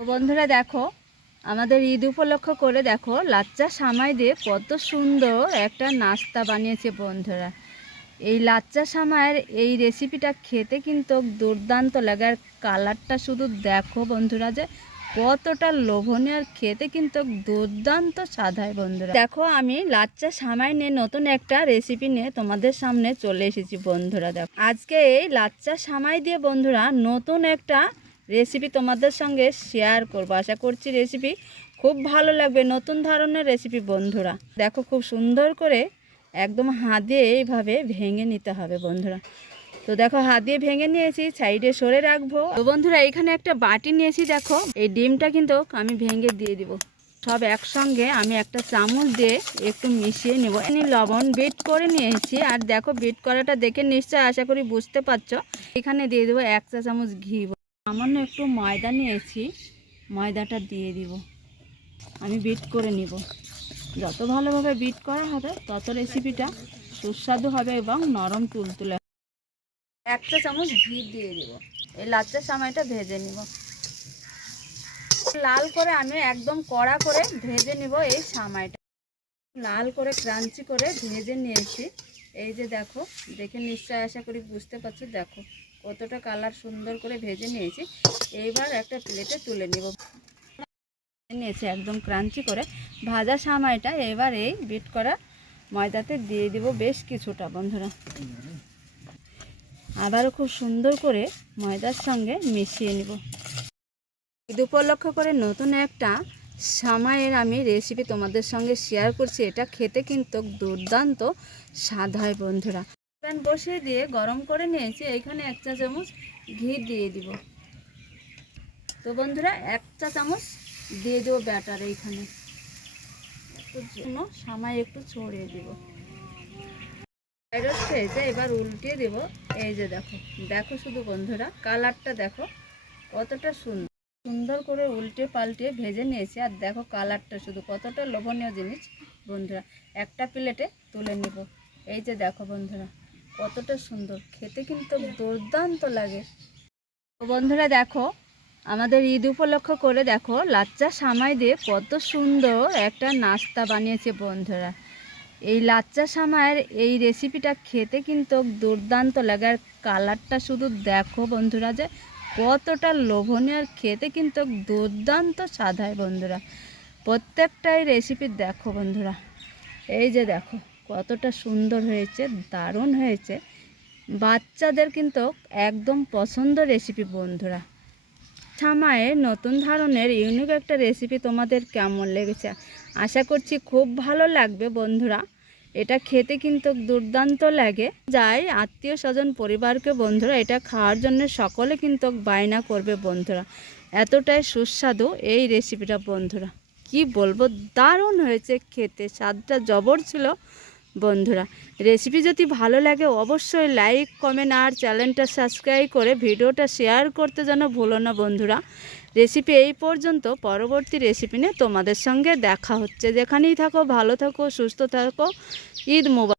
তো বন্ধুরা দেখো, আমাদের ঈদ উপলক্ষ করে দেখো লাচ্চা সামাই দিয়ে কত সুন্দর একটা নাস্তা বানিয়েছে বন্ধুরা। এই লাচ্চা সামাইয়ের এই রেসিপিটা খেতে কিন্তু দুর্দান্ত লাগে। আর কালারটা শুধু দেখো বন্ধুরা যে কতটা লোভনীয়, আর খেতে কিন্তু দুর্দান্ত স্বাদ হয় বন্ধুরা। দেখো আমি লাচ্চা সামাই নিয়ে নতুন একটা রেসিপি নিয়ে তোমাদের সামনে চলে এসেছি বন্ধুরা। দেখো আজকে এই লাচ্চা সামাই দিয়ে বন্ধুরা নতুন একটা রেসিপি তোমাদের সঙ্গে শেয়ার করবো। আশা করছি রেসিপি খুব ভালো লাগবে, নতুন ধরনের রেসিপি বন্ধুরা। দেখো খুব সুন্দর করে একদম হাত দিয়ে এইভাবে ভেঙে নিতে হবে বন্ধুরা। তো দেখো হাত দিয়ে ভেঙে নিয়েছি, সাইডে সরে রাখবো। তো বন্ধুরা এইখানে একটা বাটি নিয়েছি, দেখো এই ডিমটা কিন্তু আমি ভেঙে দিয়ে দিব। সব একসঙ্গে আমি একটা চামচ দিয়ে একটু মিশিয়ে নেব। লবণ বিট করে নিয়েছি, আর দেখো বিট করাটা দেখে নিশ্চয় আশা করি বুঝতে পারছো। এখানে দিয়ে দেবো 1 চা চামচ ঘি। সামান্য একটু ময়দা নিয়েছি, ময়দাটা দিয়ে দিব। আমি বিট করে নিব। যত ভালোভাবে বিট করা হবে তত রেসিপিটা সুস্বাদু হবে এবং নরম তুলতুলে। 1 চা চামচ ঘি দিয়ে দিব। এই লাচ্চা সামাইটা ভেজে নিব লাল করে। আমি একদম কড়া করে ভেজে নিব এই সামাইটা। লাল করে ক্রাঞ্চি করে ভেজে নিয়েছি। এই যে দেখো, দেখে নিশ্চয় আশা করি বুঝতে পারছো। দেখো কতটা কালার সুন্দর করে ভেজে নিয়েছি। এইবার একটা প্লেটে তুলে নিব। নিয়েছি একদম ক্রাঞ্চি করে ভাজা সামাইটা। এবার এই বিট করা ময়দাতে দিয়ে দিব বেশ কিছুটা বন্ধুরা। আবারও খুব সুন্দর করে ময়দার সঙ্গে মিশিয়ে নিব। ঈদ উপলক্ষ করে নতুন একটা সামাইয়ের আমি রেসিপি তোমাদের সঙ্গে শেয়ার করছি। এটা খেতে কিন্তু দুর্দান্ত স্বাদ হয় বন্ধুরা। প্যান বসিয়ে দিয়ে গরম করে নিয়েছি। এইখানে 1 চা চামচ ঘি দিয়ে দিব। তো বন্ধুরা 1 চা চামচ দিয়ে দেবো ব্যাটার। এইখানে একটু জন্য সামাই একটু ছড়িয়ে দিব। হয়েছে, এবার উল্টিয়ে দেব। এই যে দেখো, দেখো শুধু বন্ধুরা কালারটা দেখো কতটা সুন্দর। সুন্দর করে উল্টে পাল্টে ভেজে নিয়েছি। আর দেখো কালারটা শুধু কতটা লোভনীয় জিনিস বন্ধুরা। একটা প্লেটে তুলে নিব। এই যে দেখো বন্ধুরা কতটা সুন্দর, খেতে কিন্তু দুর্দান্ত লাগে। তো বন্ধুরা দেখো, আমাদের ঈদ উপলক্ষ করে দেখো লাচ্চা সামাই দিয়ে কত সুন্দর একটা নাস্তা বানিয়েছে বন্ধুরা। এই লাচ্চা সামাইয়ের এই রেসিপিটা খেতে কিন্তু দুর্দান্ত লাগে। আর কালারটা শুধু দেখো বন্ধুরা যে কতটা লোভনীয়, আর খেতে কিন্তু দুর্দান্ত স্বাদ হয় বন্ধুরা। প্রত্যেকটাই রেসিপি দেখো বন্ধুরা। এই যে দেখো কতটা সুন্দর হয়েছে, দারুণ হয়েছে। বাচ্চাদের কিন্তু একদম পছন্দ রেসিপি বন্ধুরা। সামাইয়ের নতুন ধরনের ইউনিক একটা রেসিপি তোমাদের কেমন লেগেছে? আশা করছি খুব ভালো লাগবে বন্ধুরা। এটা খেতে কিন্তু দুর্দান্ত লাগে। যাই আত্মীয় স্বজন পরিবারকে বন্ধুরা এটা খাওয়ার জন্য সকলে কিন্তু বায়না করবে বন্ধুরা। এতটাই সুস্বাদু এই রেসিপিটা বন্ধুরা, কি বলবো, দারুণ হয়েছে খেতে, স্বাদটা জবর ছিল বন্ধুরা। রেসিপি যদি ভালো লাগে অবশ্যই লাইক কমেন্ট আর চ্যানেলটা সাবস্ক্রাইব করে ভিডিওটা শেয়ার করতে যেন ভুলো না বন্ধুরা। রেসিপি এই পর্যন্ত, পরবর্তী রেসিপি নিয়ে তোমাদের সঙ্গে দেখা হচ্ছে। যেখানেই থাকো ভালো থাকো, সুস্থ থাকো। ঈদ মোবারক।